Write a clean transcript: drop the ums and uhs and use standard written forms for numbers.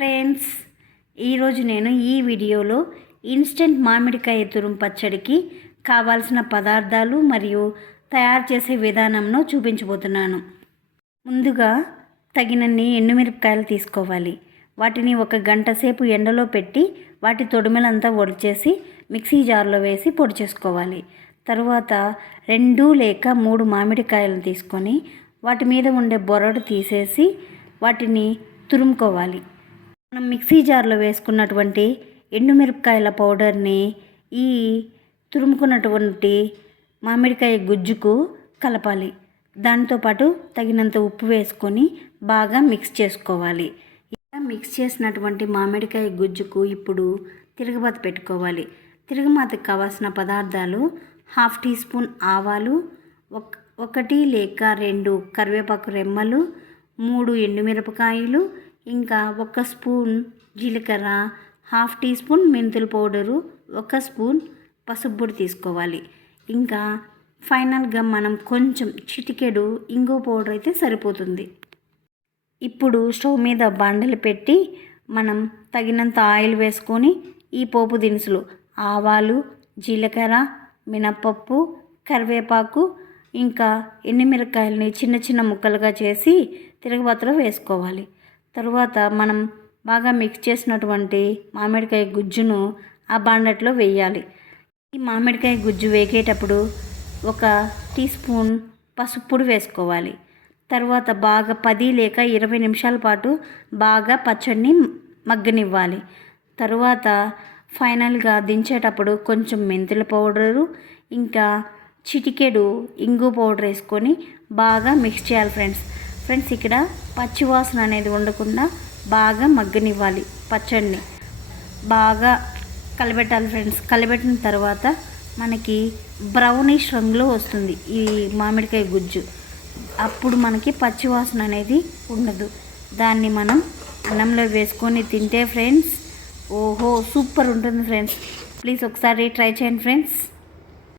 Friends, ఈరోజు నేను ఈ వీడియోలో ఇన్స్టెంట్ మామిడికాయ తురుము పచ్చడికి కావాల్సిన పదార్థాలు మరియు తయారు చేసే విధానంను చూపించబోతున్నాను. ముందుగా తగినన్ని ఎండుమిరపకాయలు తీసుకోవాలి. వాటిని 1 గంట సేపు ఎండలో పెట్టి వాటి తొడిమెలంతా ఒలిచేసి మిక్సీ జార్లో వేసి పొడి చేసుకోవాలి. తరువాత 2 లేక 3 మామిడికాయలను తీసుకొని వాటి మీద ఉండే బొరడు తీసేసి వాటిని తురుముకోవాలి. మనం మిక్సీ జార్లో వేసుకున్నటువంటి ఎండుమిరపకాయల పౌడర్ని ఈ తురుముకున్నటువంటి మామిడికాయ గుజ్జుకు కలపాలి. దాంతోపాటు తగినంత ఉప్పు వేసుకొని బాగా మిక్స్ చేసుకోవాలి. ఇలా మిక్స్ చేసినటువంటి మామిడికాయ గుజ్జుకు ఇప్పుడు తిరగబాత పెట్టుకోవాలి. తిరగమాతకు కావాల్సిన పదార్థాలు 1/2 టీ స్పూన్ ఆవాలు, 1 లేక 2 కరివేపాకు రెమ్మలు, 3 ఎండుమిరపకాయలు, ఇంకా 1 స్పూన్ జీలకర్ర, 1/2 టీ స్పూన్ మెంతుల పౌడరు, 1 స్పూన్ పసుపు పొడి తీసుకోవాలి. ఇంకా ఫైనల్గా మనం కొంచెం చిటికెడు ఇంగువ పౌడర్ అయితే సరిపోతుంది. ఇప్పుడు స్టవ్ మీద బండలు పెట్టి మనం తగినంత ఆయిల్ వేసుకొని ఈ పోపు దినుసులు ఆవాలు, జీలకర్ర, మినప్పప్పు, కరివేపాకు ఇంకా ఎండుమిరపకాయలని చిన్న చిన్న ముక్కలుగా చేసి తిరగబాతలో వేసుకోవాలి. తరువాత మనం బాగా మిక్స్ చేసినటువంటి మామిడికాయ గుజ్జును ఆ బాండట్లో వేయాలి. ఈ మామిడికాయ గుజ్జు వేగేటప్పుడు 1 టీ స్పూన్ పసుపు పొడి వేసుకోవాలి. తర్వాత బాగా 10 లేక 20 నిమిషాల పాటు బాగా పచ్చడిని మగ్గనివ్వాలి. తరువాత ఫైనల్గా దించేటప్పుడు కొంచెం మెంతుల పౌడరు ఇంకా చిటికెడు ఇంగు పౌడర్ వేసుకొని బాగా మిక్స్ చేయాలి. ఫ్రెండ్స్ ఇక్కడ పచ్చివాసన అనేది ఉండకుండా బాగా మగ్గనివ్వాలి. పచ్చడిని బాగా కలబెట్టాలి ఫ్రెండ్స్. కలబెట్టిన తర్వాత మనకి బ్రౌనిష్ రంగులో వస్తుంది ఈ మామిడికాయ గుజ్జు. అప్పుడు మనకి పచ్చివాసన అనేది ఉండదు. దాన్ని మనం అన్నంలో వేసుకొని తింటే ఫ్రెండ్స్ ఓహో సూపర్ ఉంటుంది ఫ్రెండ్స్. ప్లీజ్ ఒకసారి ట్రై చేయండి ఫ్రెండ్స్.